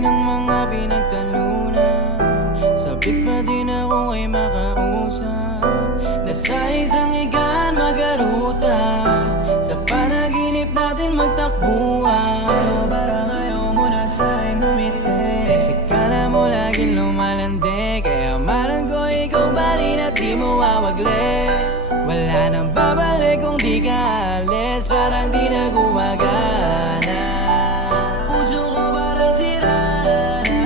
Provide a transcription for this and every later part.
ng mga pinagtalunan, sabik pa din ako ay makausap. Nasa isang higaan magarutan, sa panaginip natin magtakbuhan. Parang ayaw mo na sa'kin ngumiti, kasi kala mo laging lumalandi. Kaya malan ko ikaw pa rin at di mo wawaglit. Wala nang babalik kung di ka alis, parang di na gumagana. Puso ko parang sira na,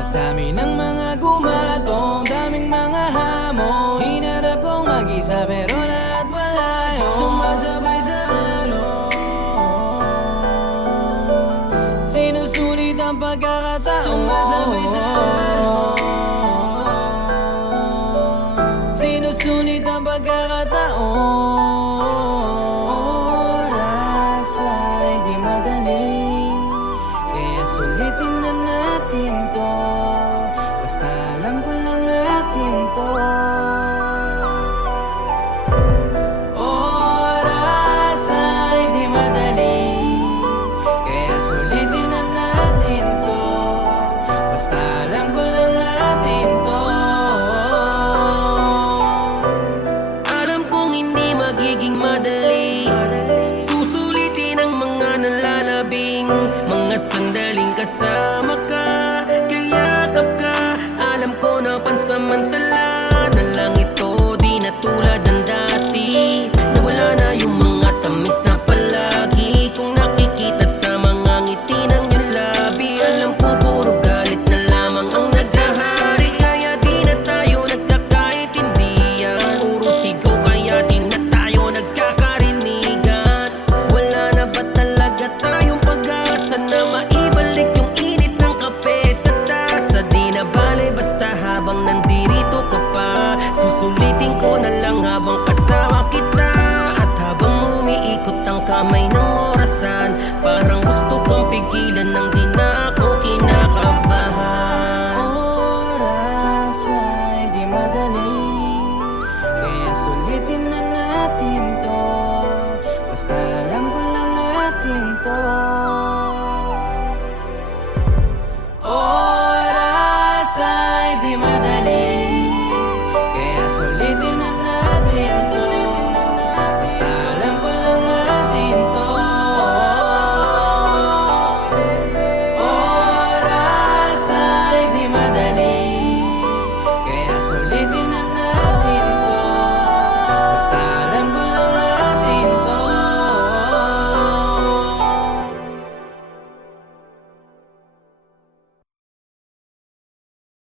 madami ng mga gumatong, daming mga hamon. Hinarap kong mag-isa pero lahat wala yun. Sumasabay sa sinusulit ang pagkakataon. Sumasabay sa sinusulit ang pagkakataon. Oras ay di madali, kaya sulitin